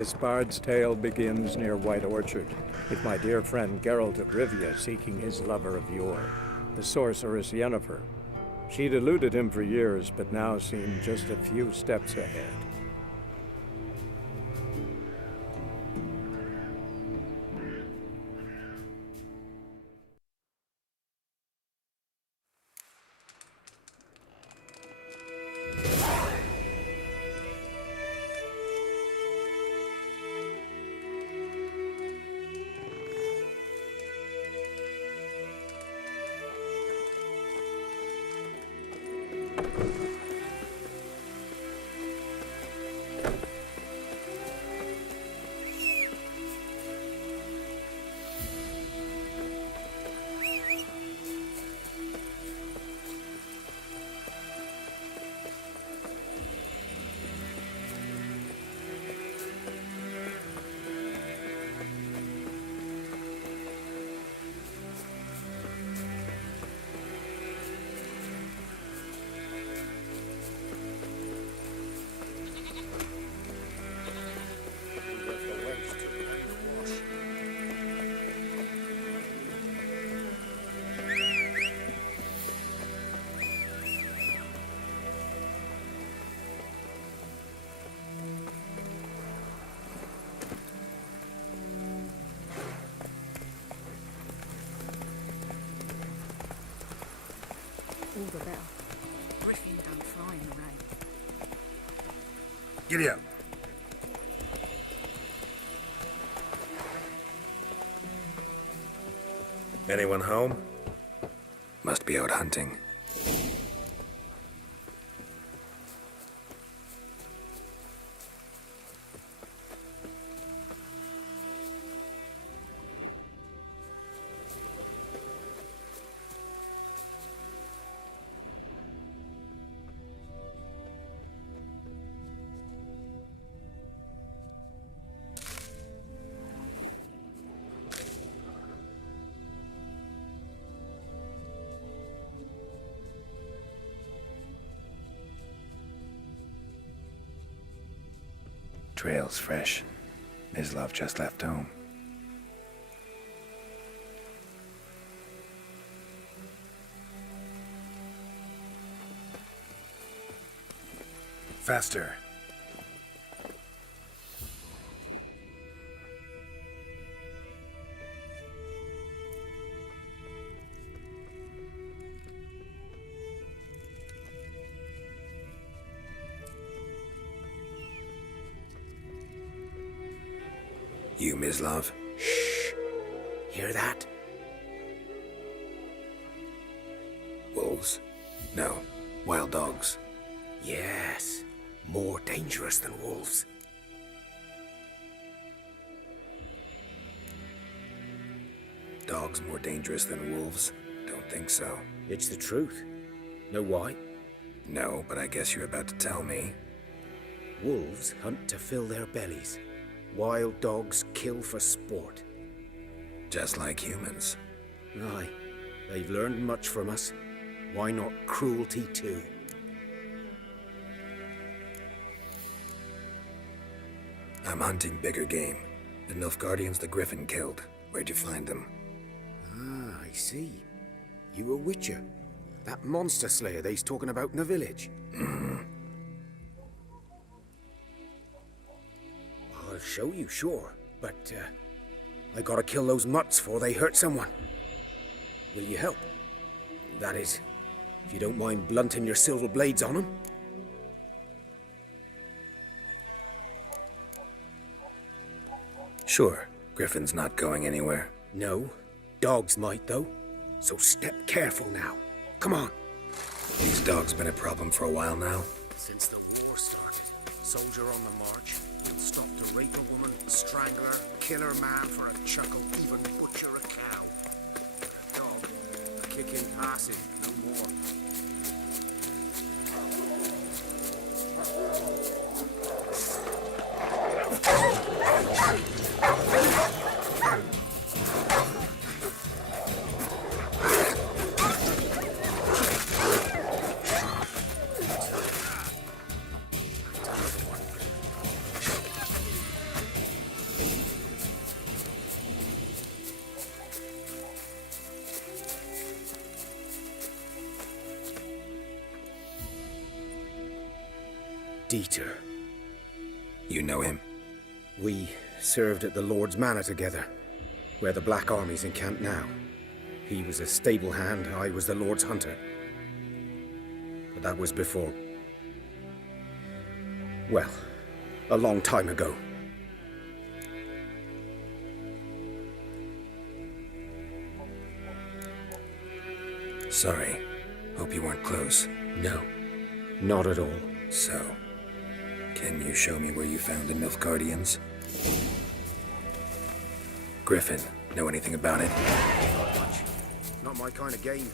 This bard's tale begins near White Orchard, with my dear friend Geralt of Rivia seeking his lover of yore, the sorceress Yennefer. She'd eluded him for years, but now seemed just a few steps ahead. All the better. Griffin don't fly in the rain. Giddy up. Anyone home? Must be out hunting. Trail's fresh. Mislav just left home. Faster. You, Mislav. Shh. Hear that? Wolves? No. Wild dogs. Yes. More dangerous than wolves. Dogs more dangerous than wolves? Don't think so. It's the truth. Know why? No, but I guess you're about to tell me. Wolves hunt to fill their bellies. Wild dogs kill for sport. Just like humans. Aye. They've learned much from us. Why not cruelty too? I'm hunting bigger game. The Nilfgaardians the Griffin killed. Where'd you find them? Ah, I see. You a witcher. That monster slayer they's talking about in the village. I'll show you, sure. But, I gotta kill those mutts before they hurt someone. Will you help? That is, if you don't mind blunting your silver blades on them. Sure. Griffin's not going anywhere. No. Dogs might, though. So step careful now. Come on. These dogs been a problem for a while now. Since the war started, soldier on the march. Stop to rape a woman, strangle her, kill her man for a chuckle, even butcher a cow. A dog, a kicking passing, no more. Dieter. You know him? We served at the Lord's Manor together, where the Black Army's encamped now. He was a stable hand, I was the Lord's hunter. But that was before... well, a long time ago. Sorry. Hope you weren't close. No, not at all. So, can you show me where you found the Nilfgaardians? Griffin, know anything about it? Not much. Not my kind of game.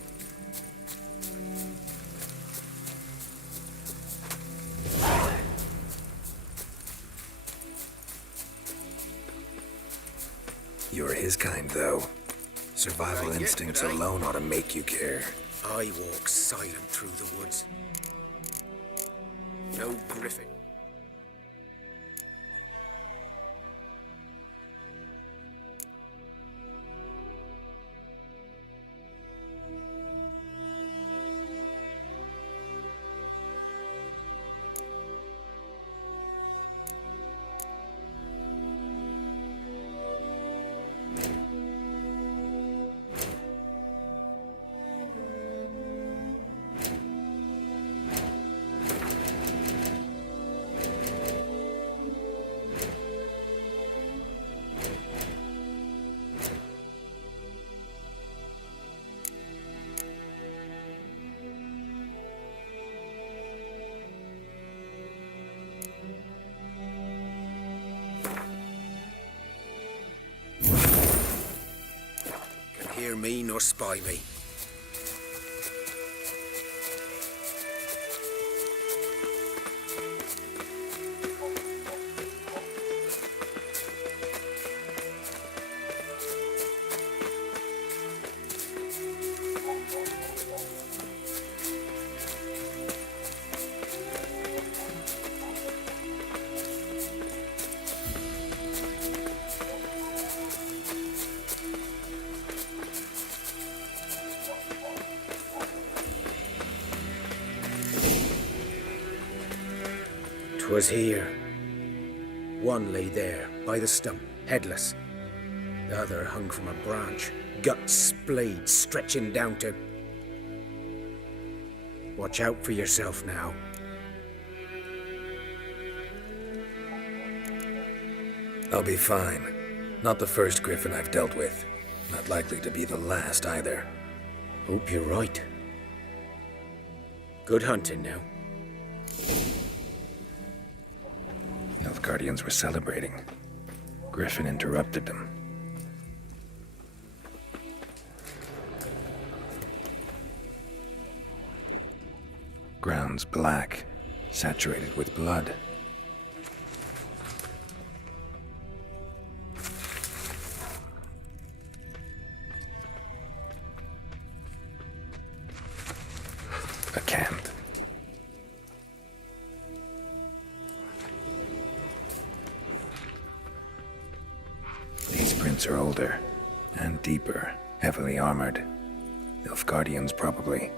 You're his kind, though. Survival Yeah, instincts but I- alone ought to make you care. I walk silent through the woods. No Griffin. Hear me nor spy me. Was here. One lay there, by the stump, headless. The other hung from a branch, guts splayed, stretching down to... Watch out for yourself now. I'll be fine. Not the first Griffin I've dealt with. Not likely to be the last either. Hope you're right. Good hunting now. Nilfgaardians were celebrating. Griffin interrupted them. Ground's black, saturated with blood. A camp. These prints are older and deeper, heavily armored. Nilfgaardians, probably.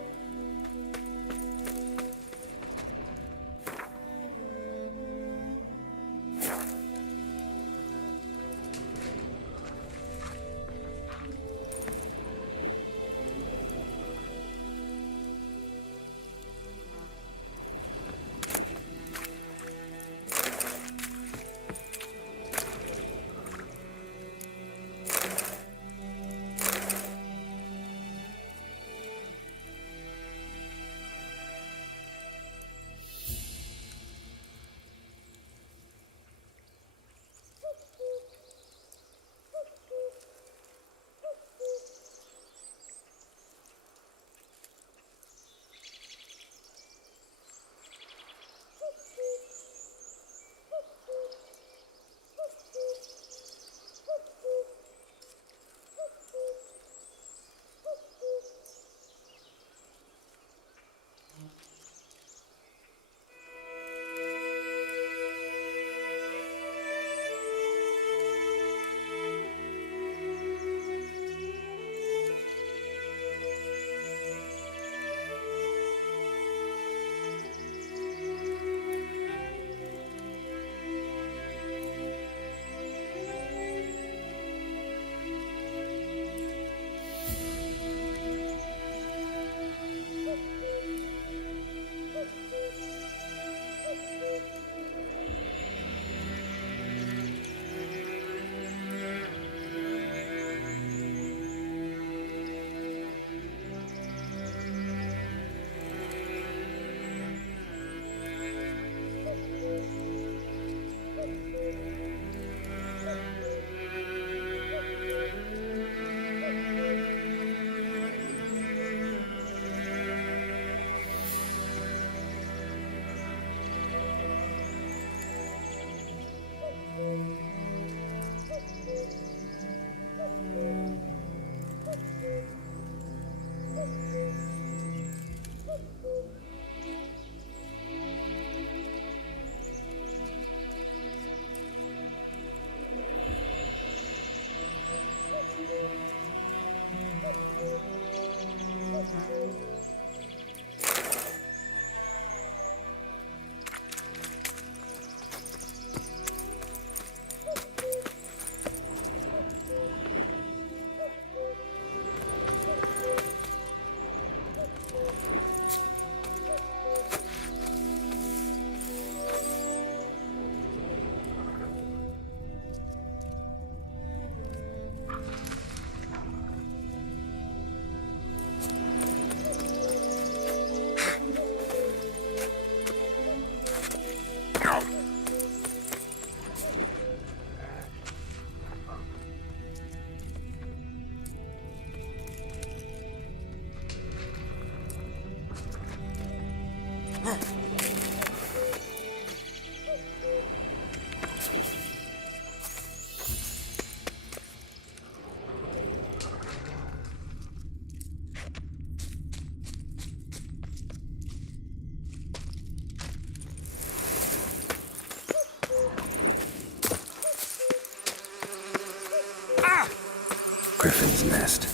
Griffin's nest.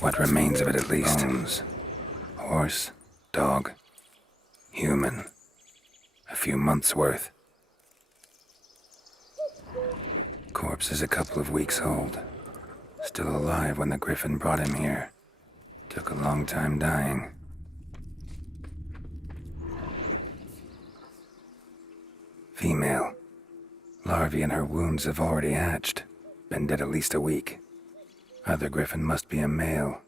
What remains of it at least. Bones. Horse, dog, human. A few months' worth. Corpse is a couple of weeks old. Still alive when the Griffin brought him here. Took a long time dying. Female. Larvae in her wounds have already hatched. Been dead at least a week. Other Griffin must be a male.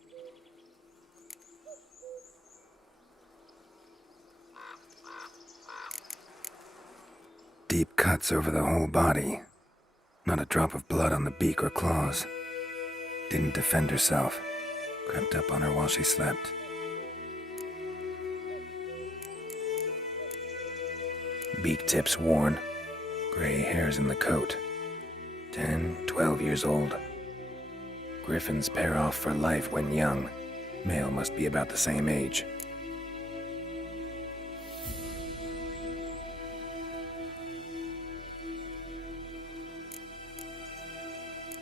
Deep cuts over the whole body. Not a drop of blood on the beak or claws. Didn't defend herself. Crept up on her while she slept. Beak tips worn. Gray hairs in the coat. 10, 12 years old. Griffins pair off for life when young. Male must be about the same age.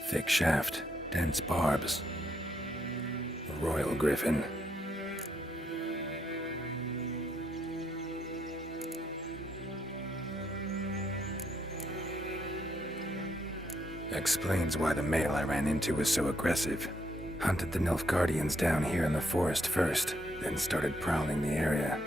Thick shaft, dense barbs. A royal Griffin. Explains why the male I ran into was so aggressive. Hunted the Nilfgaardians down here in the forest first, then started prowling the area.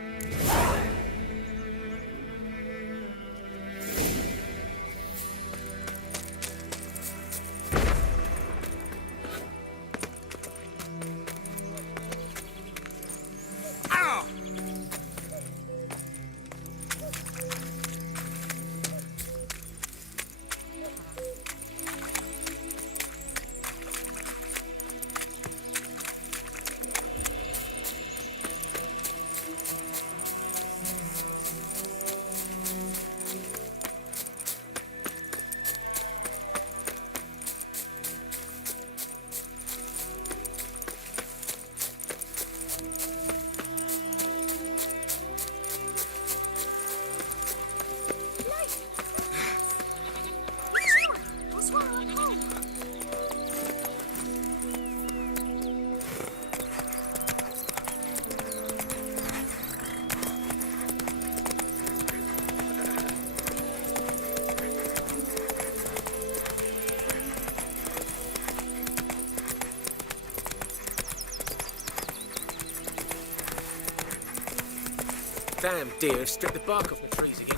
Damn deer, strip the bark off the trees again.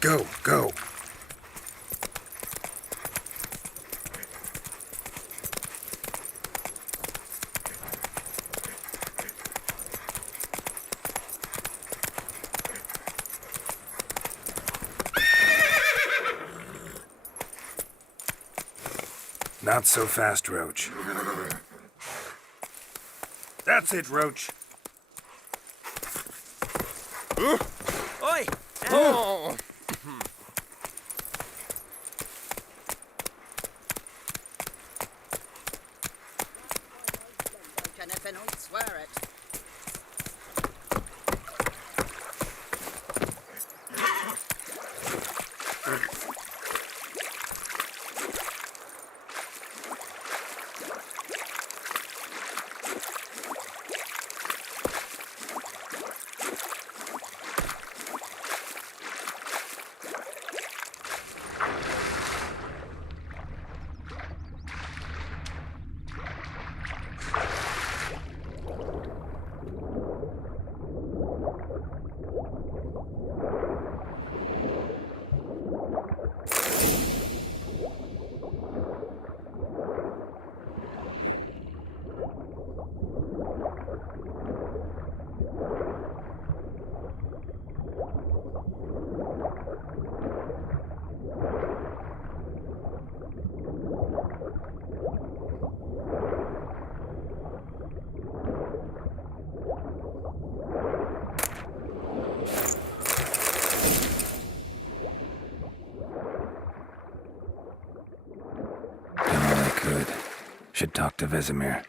Go, go. Not so fast, Roach. That's it, Roach. Oi! Oh! Anything, I'll swear it. Should talk to Vesemir.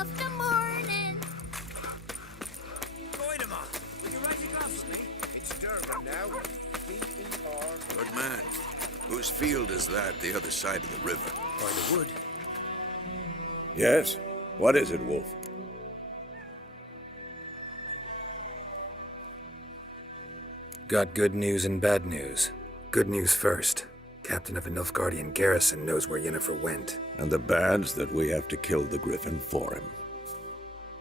of the morning. Goidema, will you write it off, Snake? It's Durban now. B-E-R. Good man. Whose field is that, the other side of the river? By the wood. Yes? What is it, Wolf? Got good news and bad news. Good news first. Captain of a Nilfgaardian garrison knows where Yennefer went. And the bad's that we have to kill the Griffin for him.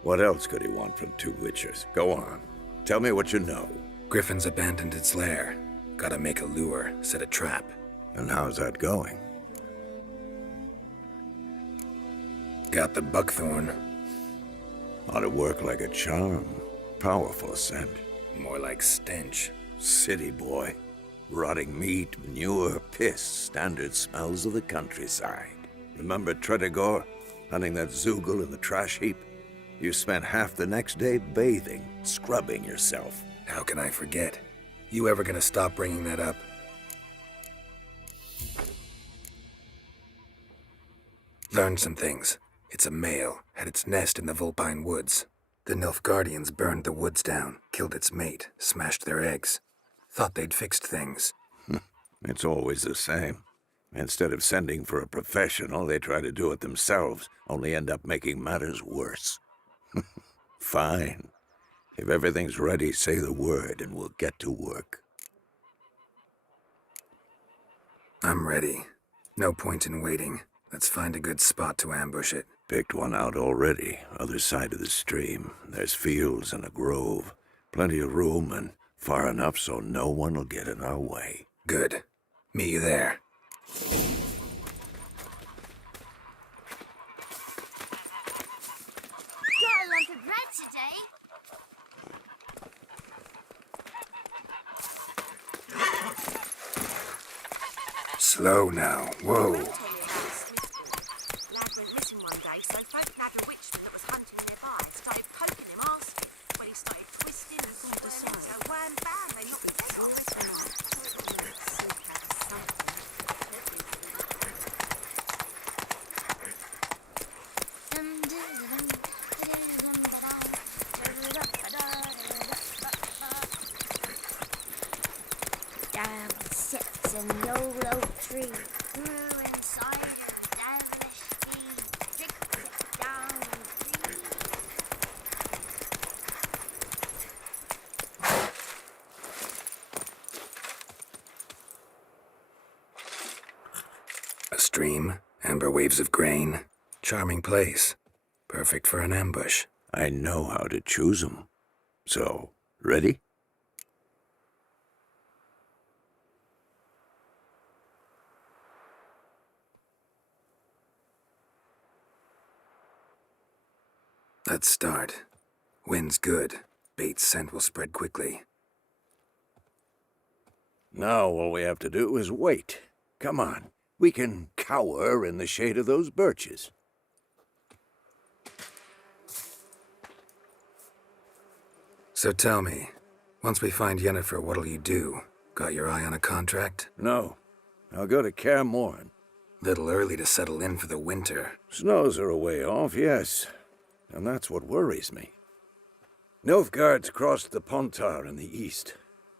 What else could he want from two witchers? Go on. Tell me what you know. Griffin's abandoned its lair. Gotta make a lure, set a trap. And how's that going? Got the buckthorn. Ought to work like a charm. Powerful scent. More like stench. City boy. Rotting meat, manure, piss, standard smells of the countryside. Remember Tredegor? Hunting that Zoogle in the trash heap? You spent half the next day bathing, scrubbing yourself. How can I forget? You ever gonna stop bringing that up? Learned some things. It's a male, had its nest in the Vulpine Woods. The Nilfgaardians burned the woods down, killed its mate, smashed their eggs. Thought they'd fixed things. It's always the same. Instead of sending for a professional, they try to do it themselves, only end up making matters worse. Fine. If everything's ready, say the word and we'll get to work. I'm ready. No point in waiting. Let's find a good spot to ambush it. Picked one out already, other side of the stream. There's fields and a grove. Plenty of room and far enough so no one will get in our way. Good. Meet you there. Got a lump of bread today. Slow now. Whoa. Lad went missing one day, so folk nabbed a witchman that was hunting nearby. Started poking him, asking. Well, he started twisting and swirling, so wham bam, they knocked his head off. Down sits in the old oak tree, grew inside her devilish tea. Drink it down and breathe. A stream, amber waves of grain. Charming place. Perfect for an ambush. I know how to choose 'em. So, ready? Let's start. Wind's good. Bait's scent will spread quickly. Now all we have to do is wait. Come on. We can cower in the shade of those birches. So tell me, once we find Yennefer, what'll you do? Got your eye on a contract? No. I'll go to Kaer Morhen. Little early to settle in for the winter. Snows are a way off, yes. And that's what worries me. Nilfgaard's crossed the Pontar in the east.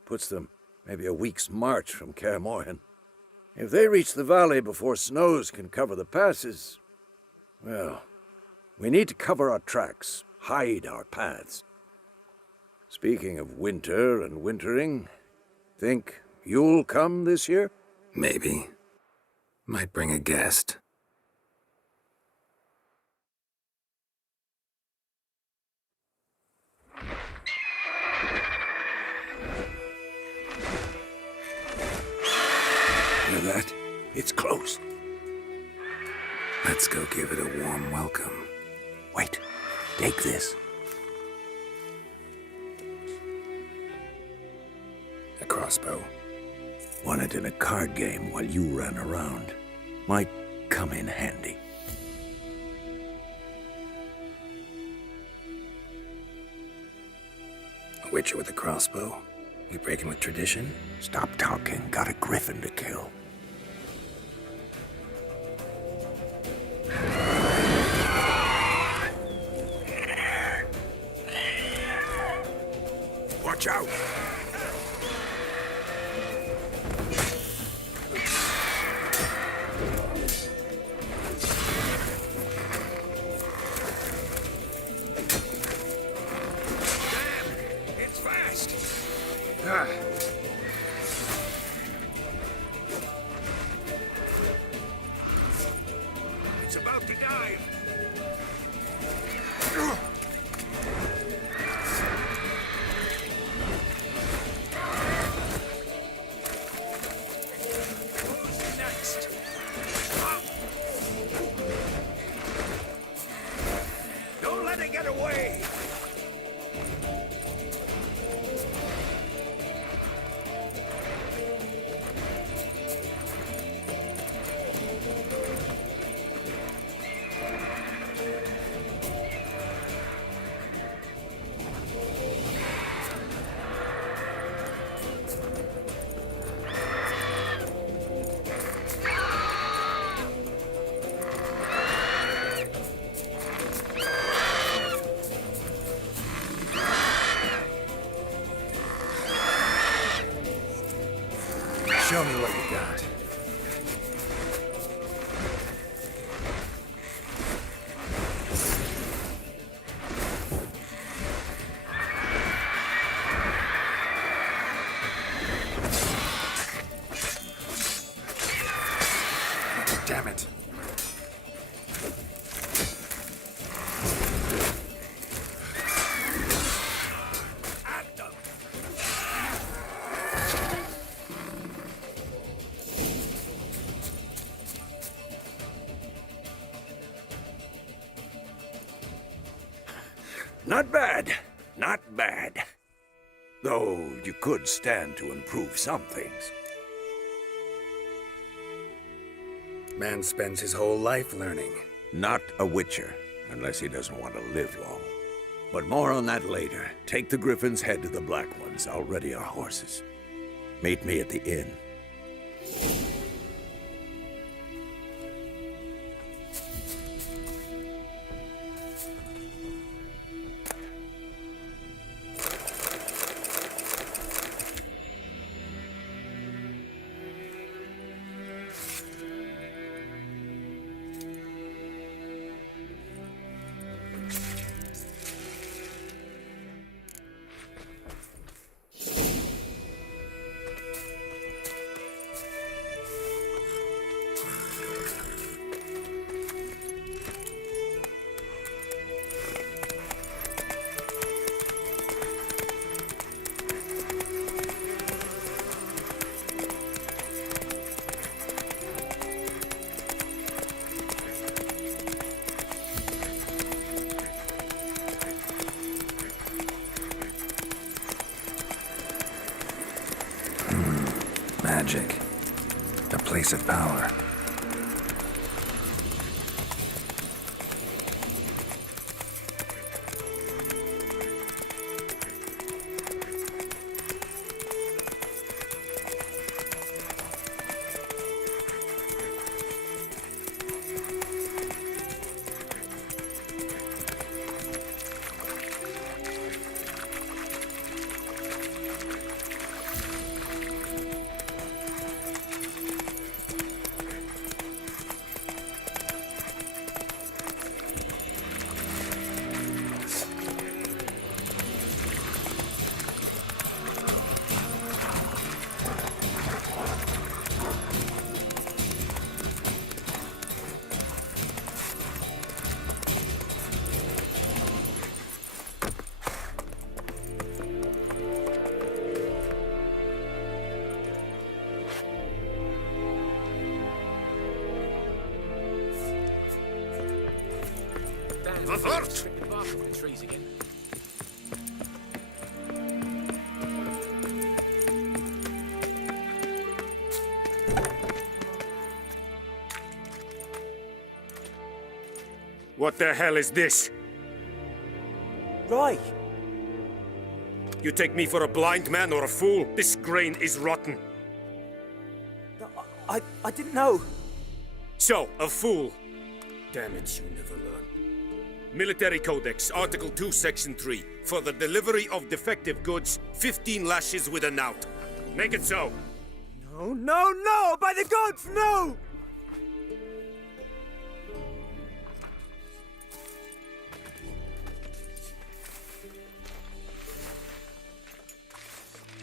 Puts them maybe a week's march from Kaer Morhen. If they reach the valley before snows can cover the passes, well, we need to cover our tracks, hide our paths. Speaking of winter and wintering, think you'll come this year? Maybe. Might bring a guest. Hear that? It's close. Let's go give it a warm welcome. Wait, take this. A crossbow. Won it in a card game while you ran around. Might come in handy. A witcher with a crossbow? We breaking with tradition? Stop talking. Got a Griffin to kill. Watch out! Damn! It's fast! Ah. It's about to dive! Who's next? Don't let it get away! Show me what you got. Damn it. At them! Not bad. Not bad. Though you could stand to improve some things. Man spends his whole life learning. Not a witcher, unless he doesn't want to live long. But more on that later. Take the Griffin's head to the Black Ones. I'll ready our horses. Meet me at the inn. Magic. A place of power. Vervort! Rip the bark off the trees again. What the hell is this? Right. You take me for a blind man or a fool? This grain is rotten. I didn't know. So, a fool. Damn it, you never learn. Military Codex, Article 2, Section 3. For the delivery of defective goods, 15 lashes with a knout. Make it so. No, no, no! By the gods, no!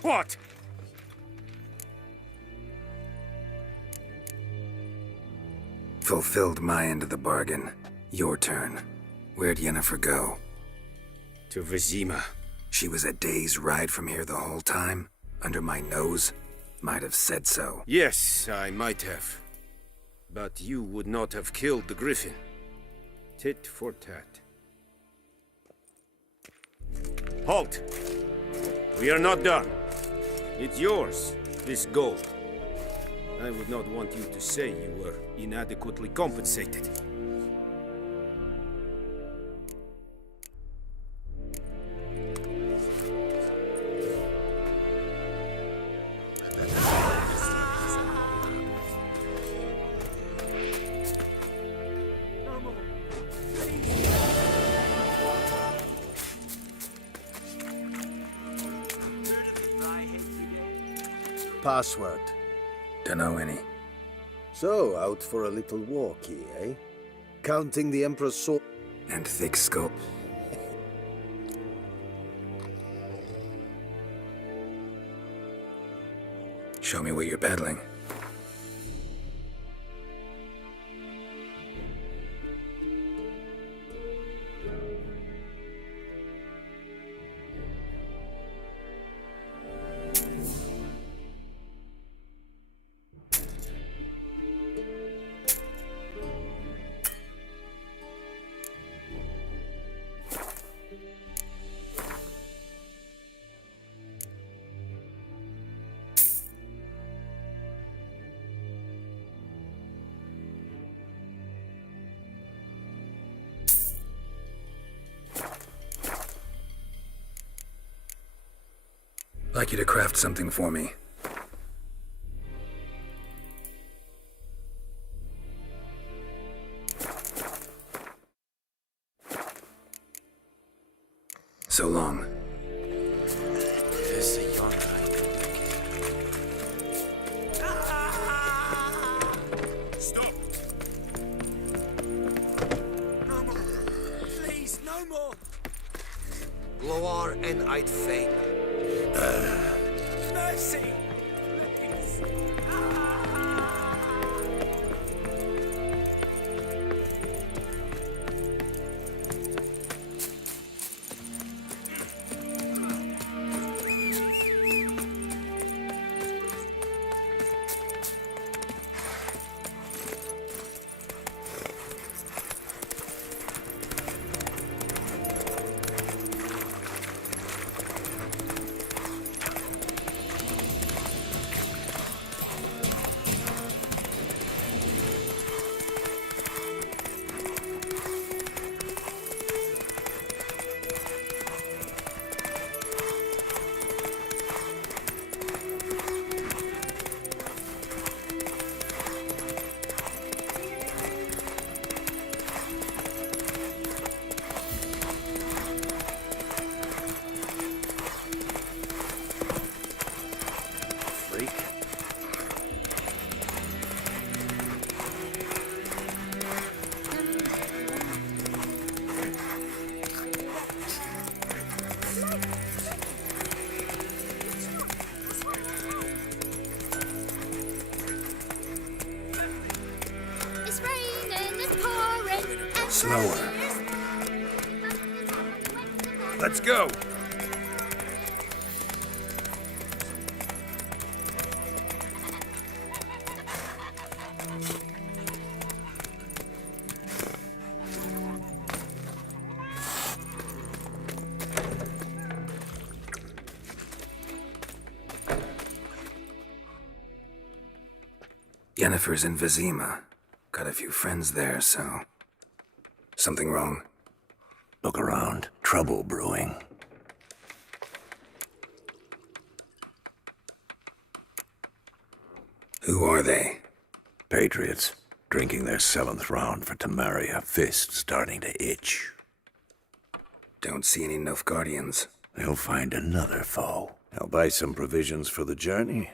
What? Fulfilled my end of the bargain. Your turn. Where'd Yennefer go? To Vizima. She was a day's ride from here the whole time? Under my nose? Might have said so. Yes, I might have. But you would not have killed the Griffin. Tit for tat. Halt! We are not done. It's yours, this gold. I would not want you to say you were inadequately compensated. Password. Dunno any. So, out for a little walkie, eh? Counting the Emperor's sword. And thick skull. Show me what you're peddling. Like you to craft something for me. So long. There's a yonder. Stop! No more! Please, no more! Loar and I'd fate. Mercy! Please! It's raining, it's pouring, and Slower. Let's go! Yennefer's in Vizima. Got a few friends there, so... Something wrong? Look around. Trouble brewing. Who are they? Patriots, drinking their 7th round for Temeria, fist starting to itch. Don't see any Nilfgaardians. They'll find another foe. I'll buy some provisions for the journey,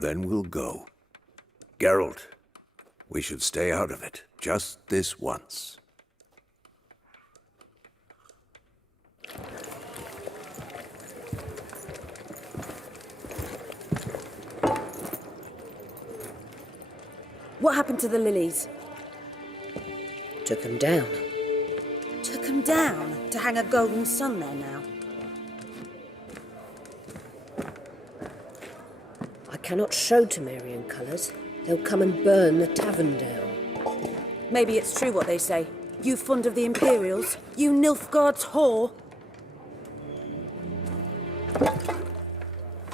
then we'll go. Geralt, we should stay out of it, just this once. What happened to the lilies? Took them down. Took them down to hang a golden sun there now. I cannot show Temerian colours. They'll come and burn the tavern down. Maybe it's true what they say. You fond of the Imperials? You Nilfgaard's whore?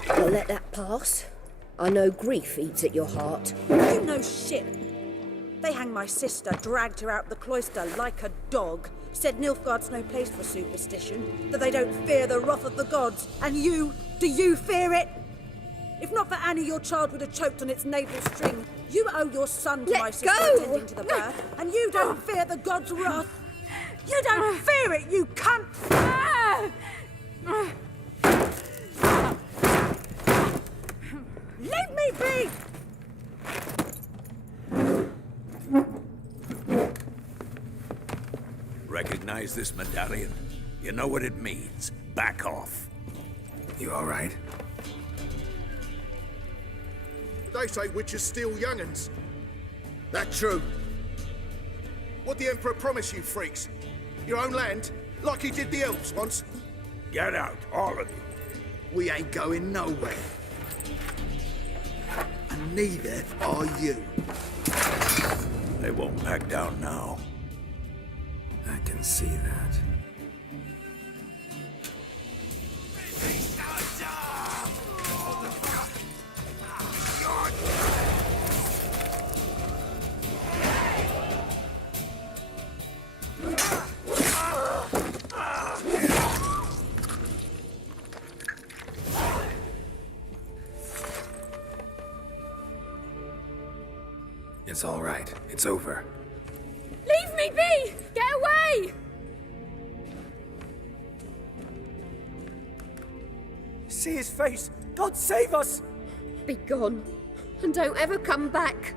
I'll let that pass. I know grief eats at your heart. You know shit. They hanged my sister, dragged her out the cloister like a dog, said Nilfgaard's no place for superstition, that they don't fear the wrath of the gods. And you, do you fear it? If not for Annie, your child would have choked on its navel string. You owe your son to my sister attending to the birth, and you don't fear the gods' wrath. You don't fear it, you cunt! Leave me be! Recognize this medallion? You know what it means. Back off. You all right? They say witches steal young'uns. That true? What the Emperor promised you, freaks? Your own land? Like he did the elves once? Get out, all of you. We ain't going nowhere. And neither are you. They won't back down now. I can see that. It's all right. It's over. Leave me be! Get away! See his face! God save us! Be gone. And don't ever come back.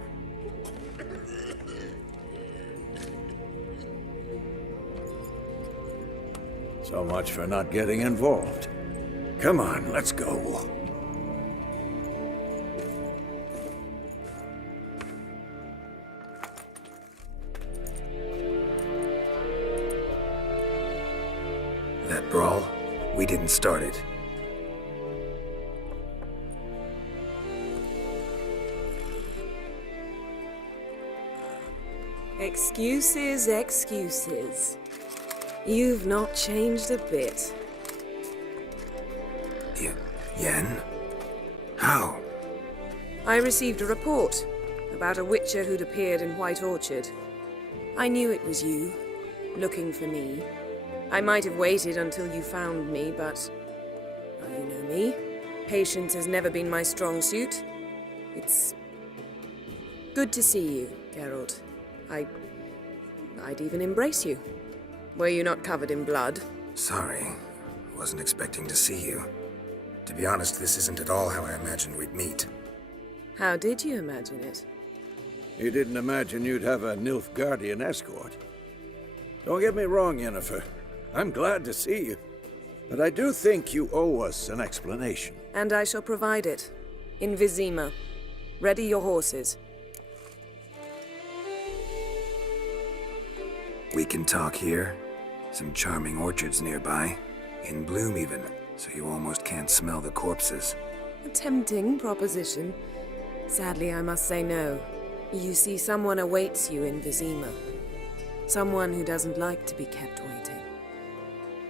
So much for not getting involved. Come on, let's go. That brawl, we didn't start it. Excuses, excuses. You've not changed a bit. Yen? How? I received a report about a witcher who'd appeared in White Orchard. I knew it was you, looking for me. I might have waited until you found me, but... well, you know me. Patience has never been my strong suit. It's... good to see you, Geralt. I'd even embrace you. Were you not covered in blood? Sorry. Wasn't expecting to see you. To be honest, this isn't at all how I imagined we'd meet. How did you imagine it? You didn't imagine you'd have a Nilfgaardian escort. Don't get me wrong, Yennefer. I'm glad to see you. But I do think you owe us an explanation. And I shall provide it. In Vizima. Ready your horses. We can talk here. Some charming orchards nearby. In bloom even, so you almost can't smell the corpses. A tempting proposition. Sadly, I must say no. You see, someone awaits you in Vizima. Someone who doesn't like to be kept waiting.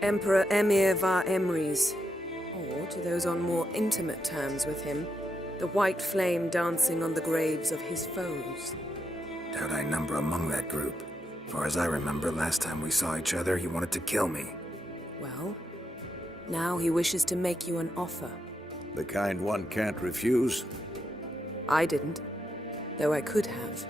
Emperor Emir var Emrys. Or, to those on more intimate terms with him, the white flame dancing on the graves of his foes. Doubt I number among that group. Far as I remember, last time we saw each other, he wanted to kill me. Well, now he wishes to make you an offer. The kind one can't refuse. I didn't, though I could have.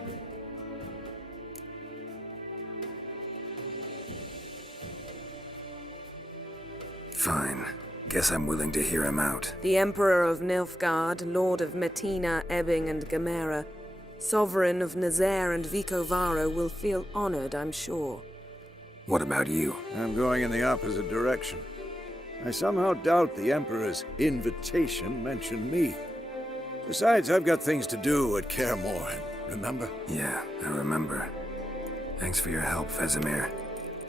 Fine. Guess I'm willing to hear him out. The Emperor of Nilfgaard, Lord of Metina, Ebbing, and Gamera, Sovereign of Nazaire and Vicovaro will feel honored, I'm sure. What about you? I'm going in the opposite direction. I somehow doubt the Emperor's invitation mentioned me. Besides, I've got things to do at Kaer Morhen, remember? Yeah, I remember. Thanks for your help, Vesemir.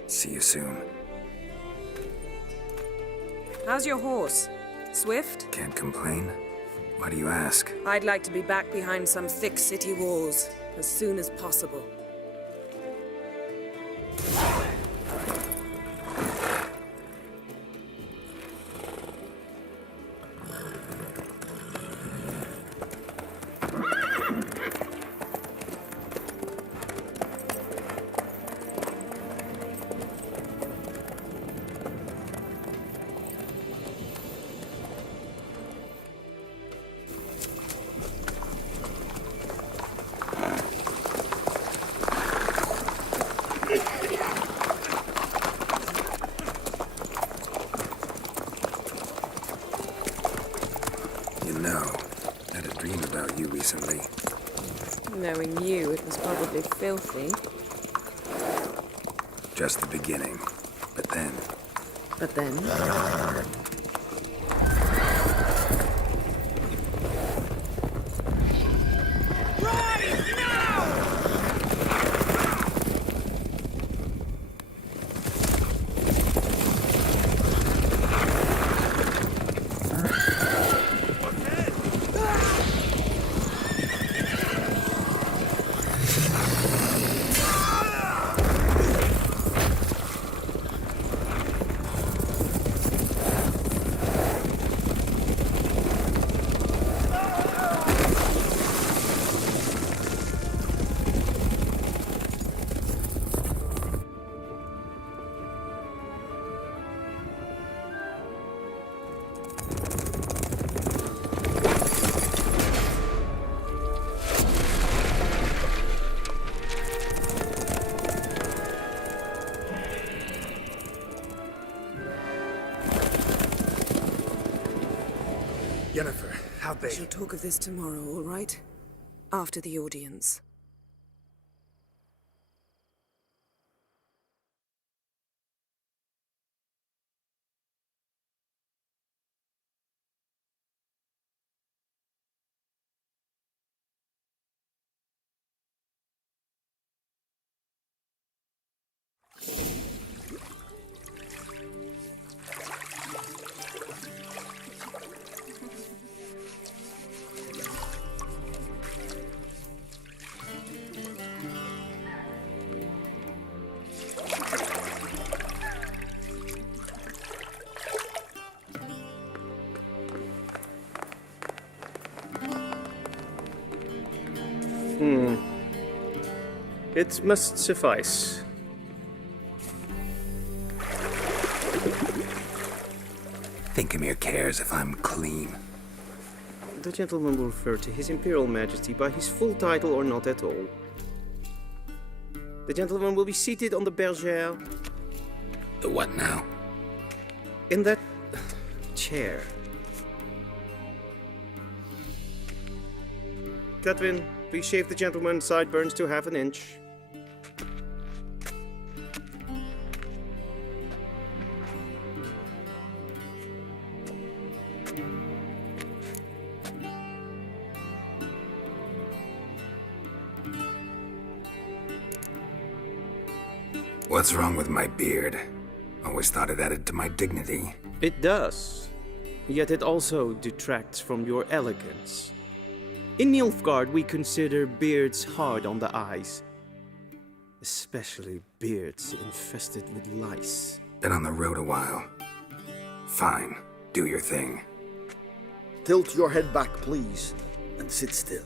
See you soon. How's your horse? Swift? Can't complain. Why do you ask? I'd like to be back behind some thick city walls as soon as possible. You know, I had a dream about you recently. Knowing you, it was probably filthy. Just the beginning. But then... But then... Yennefer, how'd they... We shall talk of this tomorrow, all right? After the audience. It must suffice. Thinkamir cares if I'm clean. The gentleman will refer to His Imperial Majesty by his full title or not at all. The gentleman will be seated on the bergère. The what now? In that chair. Catwin, please shave the gentleman's sideburns to half an inch. What's wrong with my beard? Always thought it added to my dignity. It does. Yet it also detracts from your elegance. In Nilfgaard, we consider beards hard on the eyes. Especially beards infested with lice. Been on the road a while. Fine, do your thing. Tilt your head back, please, and sit still.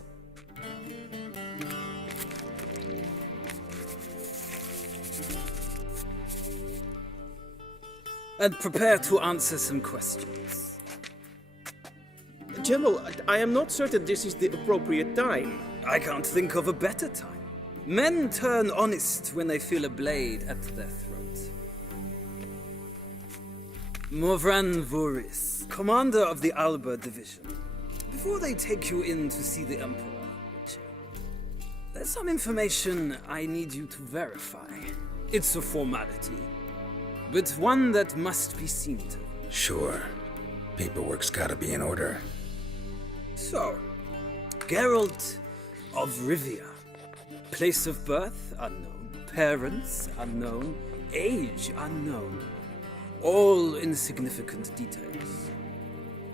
And prepare to answer some questions. General, I am not certain this is the appropriate time. I can't think of a better time. Men turn honest when they feel a blade at their throat. Morvran Voris, commander of the Alba Division. Before they take you in to see the Emperor, Witcher, there's some information I need you to verify. It's a formality, but one that must be seen to. Sure. Paperwork's gotta be in order. So, Geralt of Rivia. Place of birth unknown. Parents unknown. Age unknown. All insignificant details.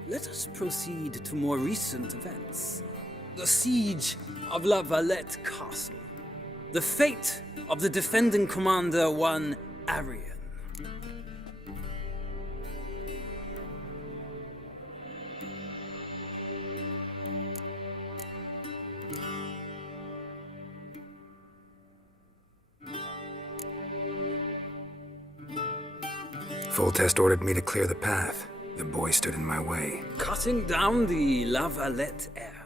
Let us proceed to more recent events. The siege of La Valette Castle. The fate of the defending commander, one Arian. Foltest ordered me to clear the path. The boy stood in my way. Cutting down the La Valette heir.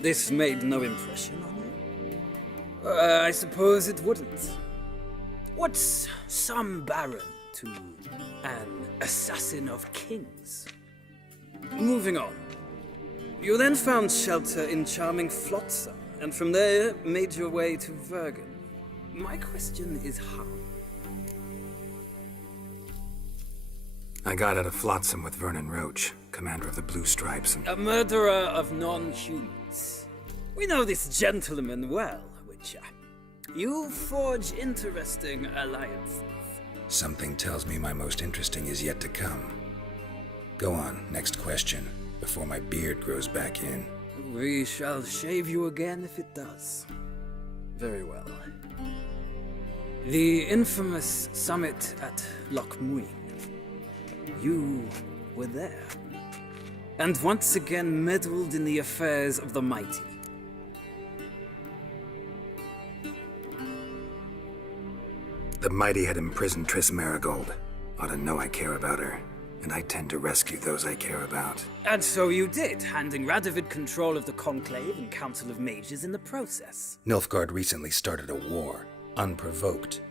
This made no impression on you? I suppose it wouldn't. What's some baron to an assassin of kings? Moving on. You then found shelter in charming Flotsam, and from there made your way to Vergen. My question is how? I got out of Flotsam with Vernon Roach, commander of the Blue Stripes, and... A murderer of non-humans. We know this gentleman well, Witcher. You forge interesting alliances. Something tells me my most interesting is yet to come. Go on, next question, before my beard grows back in. We shall shave you again if it does. Very well. The infamous summit at Loch Muin. You were there, and once again meddled in the affairs of the mighty. The mighty had imprisoned Triss Marigold. Ought to know I care about her, and I tend to rescue those I care about. And so you did, handing Radovid control of the Conclave and Council of Mages in the process. Nilfgaard recently started a war, unprovoked.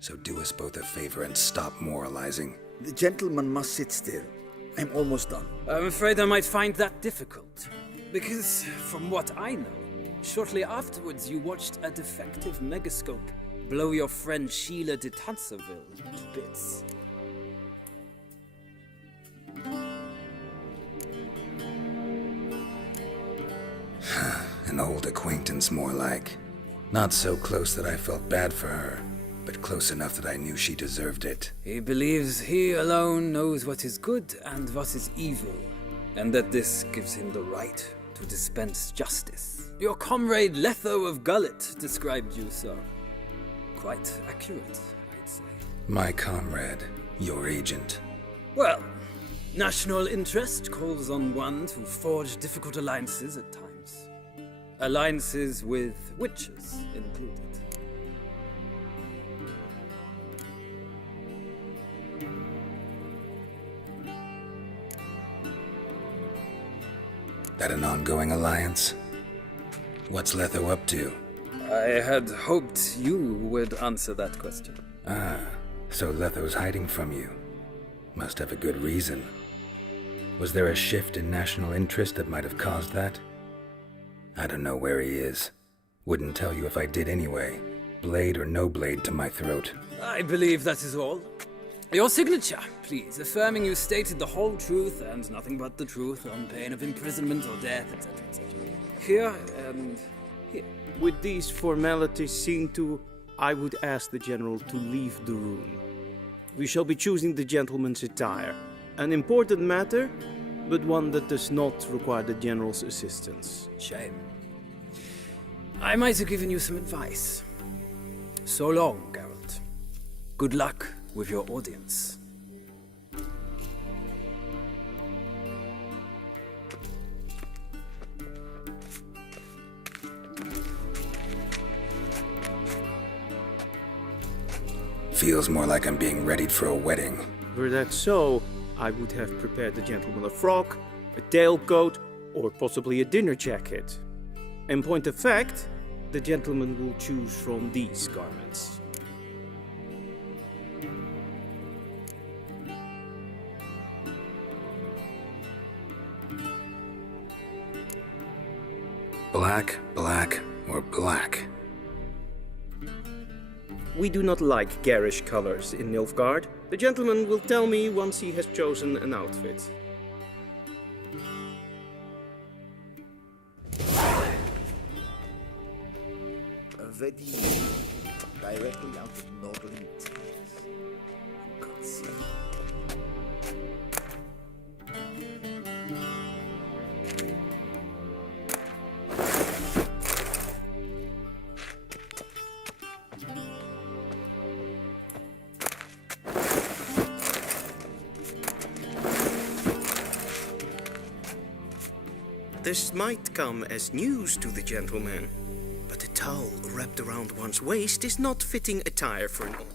So do us both a favor and stop moralizing. The gentleman must sit still. I'm almost done. I'm afraid I might find that difficult. Because, from what I know, shortly afterwards you watched a defective megascope blow your friend Sheila de Tanserville to bits. An old acquaintance, more like. Not so close that I felt bad for her, but close enough that I knew she deserved it. He believes he alone knows what is good and what is evil, and that this gives him the right to dispense justice. Your comrade Letho of Gullet described you so. Quite accurate, I'd say. My comrade, your agent. Well, national interest calls on one to forge difficult alliances at times. Alliances with witches included. That an ongoing alliance? What's Letho up to? I had hoped you would answer that question. Ah, so Letho's hiding from you. Must have a good reason. Was there a shift in national interest that might have caused that? I don't know where he is. Wouldn't tell you if I did anyway. Blade or no blade to my throat. I believe that is all. Your signature, please, affirming you stated the whole truth and nothing but the truth on pain of imprisonment or death, etc., etc. Here and here. With these formalities seen to, I would ask the general to leave the room. We shall be choosing the gentleman's attire. An important matter, but one that does not require the general's assistance. Shame. I might have given you some advice. So long, Geralt. Good luck with your audience. Feels more like I'm being readied for a wedding. Were that so, I would have prepared the gentleman a frock, a tailcoat, or possibly a dinner jacket. In point of fact, the gentleman will choose from these garments. Black, black, or black? We do not like garish colors in Nilfgaard. The gentleman will tell me once he has chosen an outfit. Ready directly out of Nordling Tales. For God's sake. This might come as news to the gentleman, but a towel wrapped around one's waist is not fitting attire for an orc.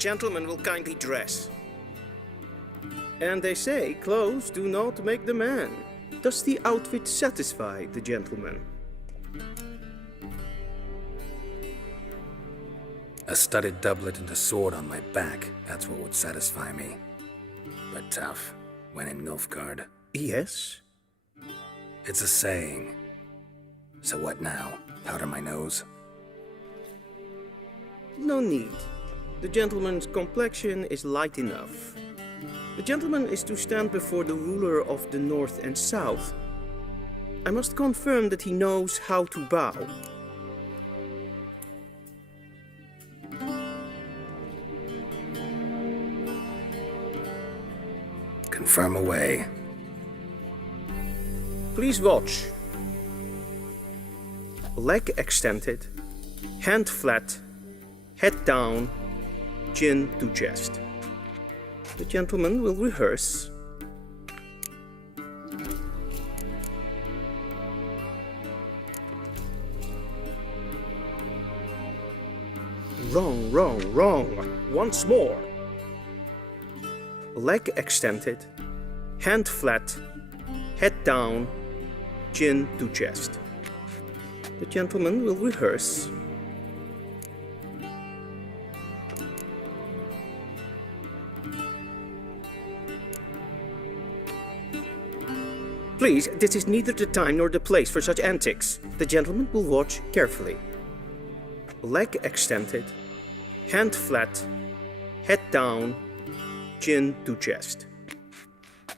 Gentleman will kindly dress. And they say clothes do not make the man. Does the outfit satisfy the gentleman? A studded doublet and a sword on my back, that's what would satisfy me. But tough, when in Nilfgaard. Yes? It's a saying. So what now? Powder my nose? No need. The gentleman's complexion is light enough. The gentleman is to stand before the ruler of the North and South. I must confirm that he knows how to bow. Confirm away. Please watch. Leg extended, hand flat, head down, chin to chest. The gentleman will rehearse. Wrong, wrong, wrong. Once more. Leg extended, hand flat, head down, chin to chest. The gentleman will rehearse. Please, this is neither the time nor the place for such antics. The gentleman will watch carefully. Leg extended, hand flat, head down, chin to chest.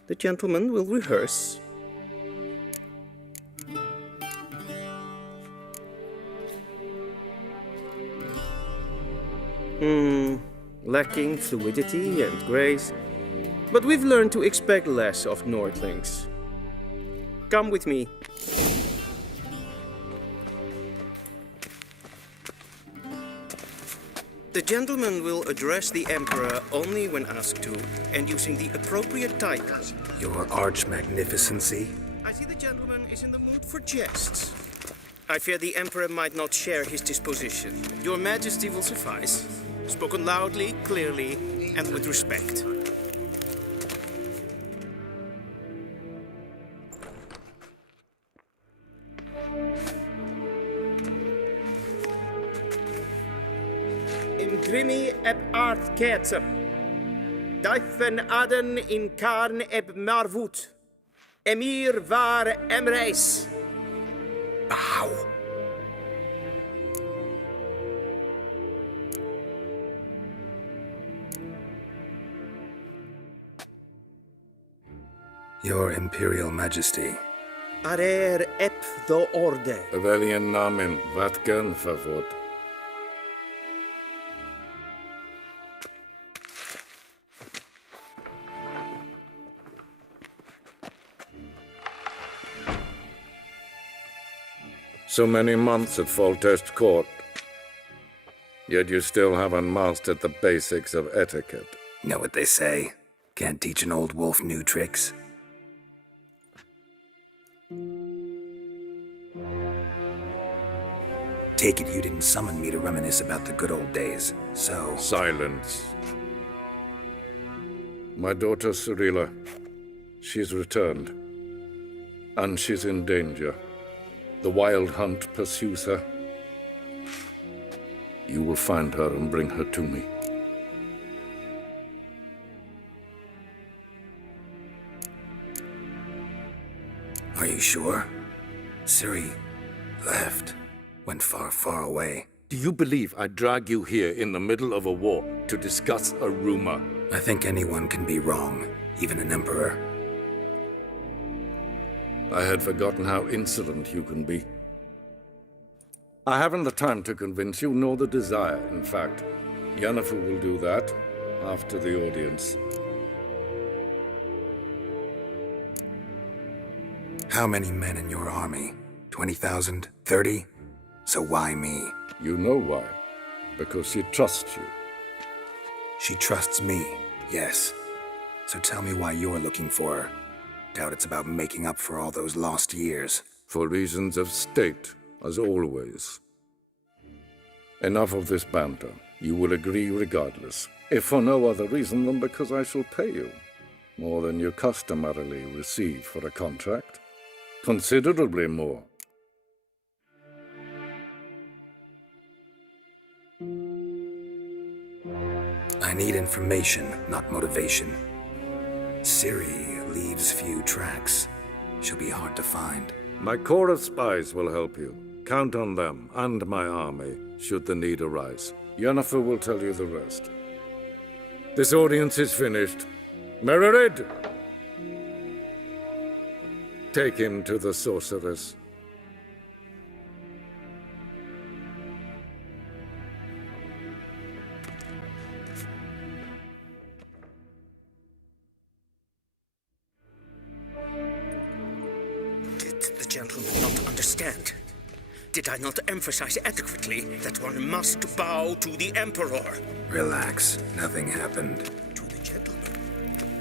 The gentleman will rehearse. Lacking fluidity and grace. But we've learned to expect less of Nordlings. Come with me. The gentleman will address the Emperor only when asked to, and using the appropriate titles. Your arch-magnificency? I see the gentleman is in the mood for jests. I fear the Emperor might not share his disposition. Your Majesty will suffice. Spoken loudly, clearly, and with respect. Grimi eb art ketsup. Daifen aden in karn eb marvut. Emir var emreis. Bow. Your Imperial Majesty. Arer ep the orde. Weljen namen, wat kan favor? So many months at Foltest Court, yet you still haven't mastered the basics of etiquette. Know what they say? Can't teach an old wolf new tricks. take it you didn't summon me to reminisce about the good old days, so... Silence. My daughter Cirilla, she's returned. And she's in danger. The Wild Hunt pursues her. You will find her and bring her to me. Are you sure? Ciri left. Went far, far away. Do you believe I'd drag you here in the middle of a war to discuss a rumor? I think anyone can be wrong, even an emperor. I had forgotten how insolent you can be. I haven't the time to convince you, nor the desire, in fact. Yennefer will do that after the audience. How many men in your army? 20,000? 30? So why me? You know why. Because she trusts you. She trusts me, yes. So tell me why you're looking for her. Doubt it's about making up for all those lost years. For reasons of state, as always. Enough of this banter. You will agree regardless. If for no other reason than because I shall pay you. More than you customarily receive for a contract. Considerably more. I need information, not motivation. Ciri leaves few tracks. She'll be hard to find. My corps of spies will help you. Count on them, and my army, should the need arise. Yennefer will tell you the rest. This audience is finished. Mererid! Take him to the sorceress. Gentlemen not understand? Did I not emphasize adequately that one must bow to the Emperor? Relax. Nothing happened. To the gentleman.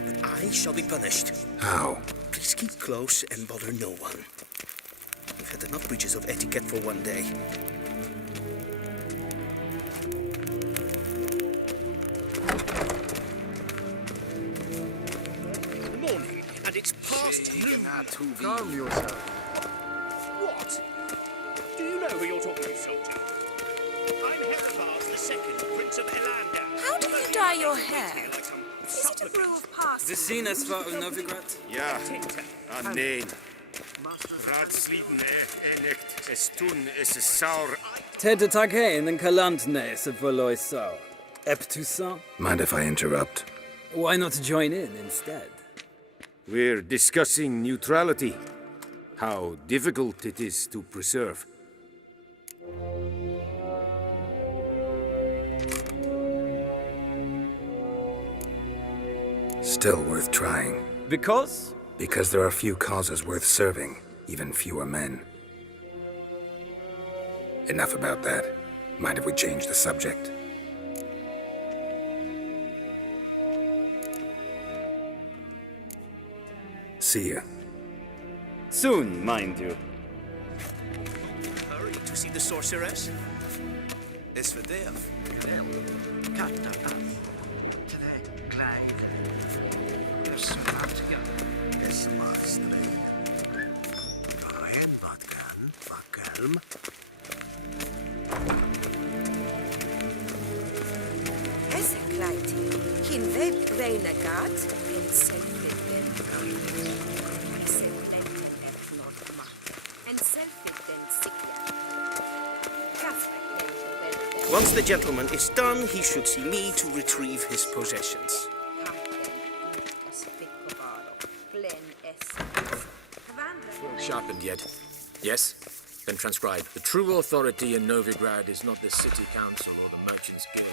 But I shall be punished. How? Please keep close and bother no one. We've had enough breaches of etiquette for one day. Morning, and it's past noon. Calm yourself. What? Do you know who you're talking to, soldier? I'm Herivars the Second, Prince of Elander. How do you dye your hair? Is it a brew of parsley? The scene as far as Novigrad? Ja, nee. Ratsliden echt, es tun, es ist saur. Ted tag heen en kalant se verloy sau. pt2. Mind if I interrupt? Why not join in instead? We're discussing neutrality. How difficult it is to preserve. Still worth trying. Because? Because there are few causes worth serving, even fewer men. Enough about that. Mind if we change the subject? See ya. Soon, mind you. Hurry to see the sorceress? Is for death. Katta af. Tre kleine. Smartiga. Es maastrein. Varjen wat kan. Vakelm. Esse kleiti. Kin web reine gat. En selfie. Once the gentleman is done, he should see me to retrieve his possessions. Sharpened yet? Yes? Then transcribe. The true authority in Novigrad is not the city council or the merchants' guild.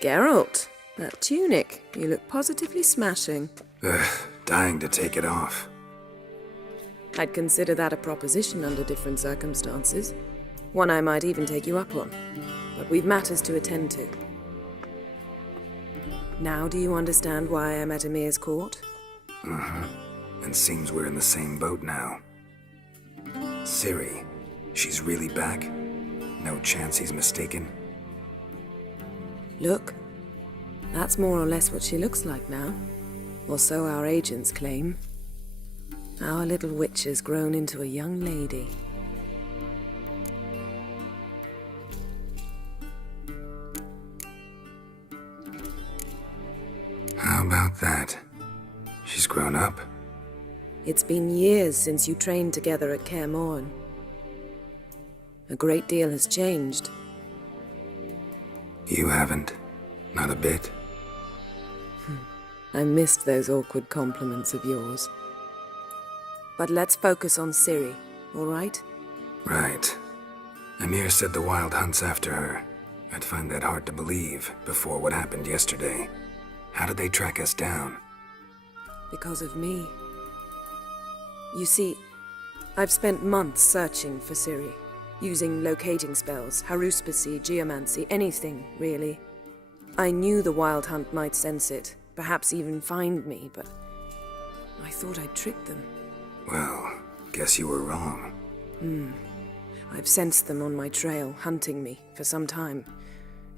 Geralt, that tunic. You look positively smashing. Ugh, dying to take it off. I'd consider that a proposition under different circumstances. One I might even take you up on. But we've matters to attend to. Now do you understand why I'm at Emir's court? And seems we're in the same boat now. Ciri. She's really back? No chance he's mistaken? Look. That's more or less what she looks like now. Or so our agents claim. Our little witch has grown into a young lady. How about that? She's grown up? It's been years since you trained together at Kaer Morhen. A great deal has changed. You haven't. Not a bit. I missed those awkward compliments of yours. But let's focus on Ciri, all right? Right. Emir said the Wild Hunt's after her. I'd find that hard to believe before what happened yesterday. How did they track us down? Because of me. You see, I've spent months searching for Ciri, using locating spells, haruspicy, geomancy, anything, really. I knew the Wild Hunt might sense it, perhaps even find me, but I thought I'd tricked them. Well, guess you were wrong. I've sensed them on my trail, hunting me, for some time.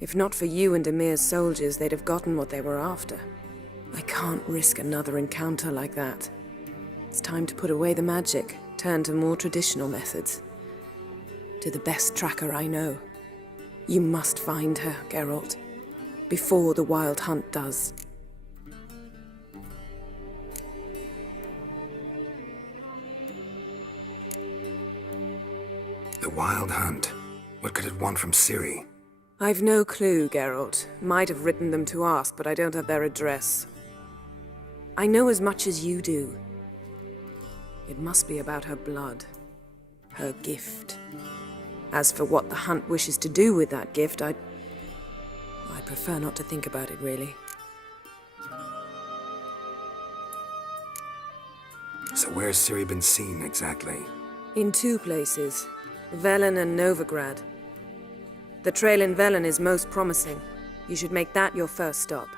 If not for you and Emir's soldiers, they'd have gotten what they were after. I can't risk another encounter like that. It's time to put away the magic, turn to more traditional methods. To the best tracker I know. You must find her, Geralt. Before the Wild Hunt does. The Wild Hunt. What could it want from Ciri? I've no clue, Geralt. Might have written them to ask, but I don't have their address. I know as much as you do. It must be about her blood. Her gift. As for what the Hunt wishes to do with that gift, I prefer not to think about it, really. So where's Ciri been seen, exactly? In 2 places. Velen and Novigrad. The trail in Velen is most promising. You should make that your first stop.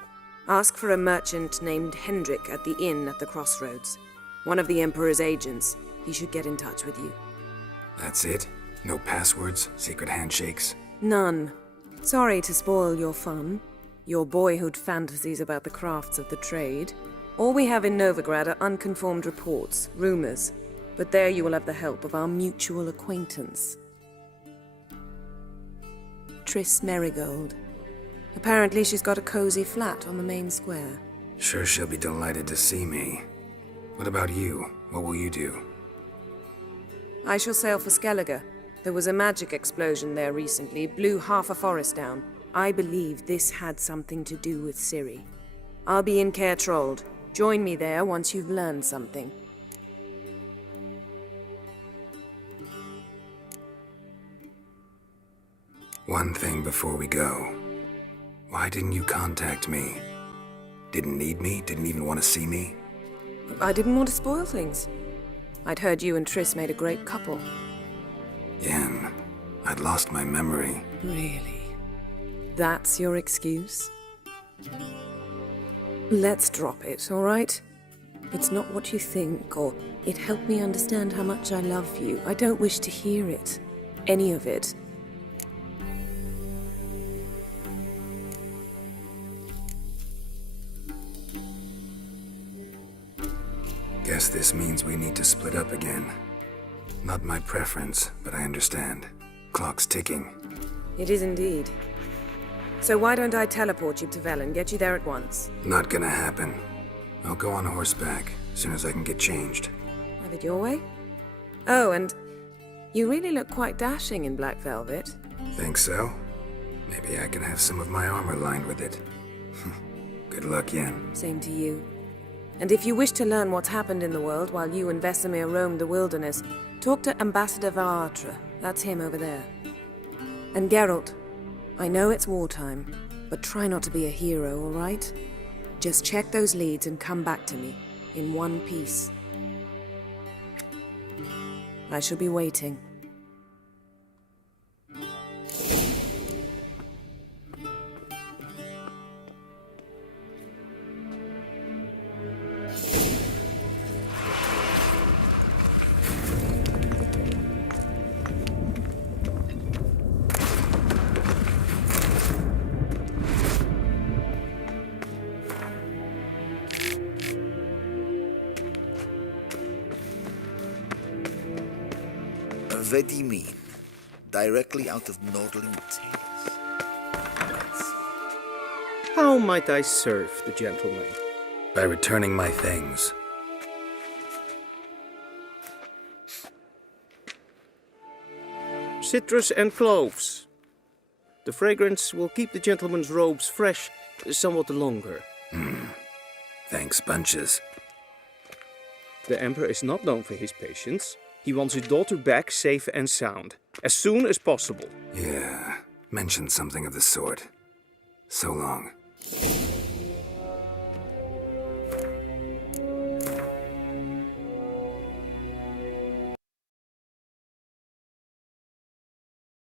Ask for a merchant named Hendrik at the inn at the crossroads. One of the Emperor's agents. He should get in touch with you. That's it? No passwords? Secret handshakes? None. Sorry to spoil your fun. Your boyhood fantasies about the crafts of the trade. All we have in Novigrad are unconfirmed reports, rumors. But there you will have the help of our mutual acquaintance. Triss Merigold. Apparently she's got a cozy flat on the main square. Sure she'll be delighted to see me. What about you? What will you do? I shall sail for Skellige. There was a magic explosion there recently, blew half a forest down. I believe this had something to do with Ciri. I'll be in Caer Trold. Join me there once you've learned something. One thing before we go. Why didn't you contact me? Didn't need me? Didn't even want to see me? I didn't want to spoil things. I'd heard you and Triss made a great couple. Yen, I'd lost my memory. Really? That's your excuse? Let's drop it, all right? It's not what you think, or it helped me understand how much I love you. I don't wish to hear it. Any of it. Guess this means we need to split up again. Not my preference, but I understand. Clock's ticking. It is indeed. So why don't I teleport you to Velen, get you there at once? Not gonna happen. I'll go on horseback, as soon as I can get changed. Have it your way? Oh, and you really look quite dashing in black velvet. Think so? Maybe I can have some of my armor lined with it. Good luck, Yen. Same to you. And if you wish to learn what's happened in the world while you and Vesemir roamed the wilderness, talk to Ambassador Varatra. That's him over there. And Geralt, I know it's wartime, but try not to be a hero, all right? Just check those leads and come back to me, in one piece. I shall be waiting. Vedi mean? Directly out of Nordling Tales. How might I serve the gentleman? By returning my things. Citrus and cloves. The fragrance will keep the gentleman's robes fresh somewhat longer. Thanks, bunches. The Emperor is not known for his patience. He wants his daughter back safe and sound, as soon as possible. Yeah, mentioned something of the sort. So long.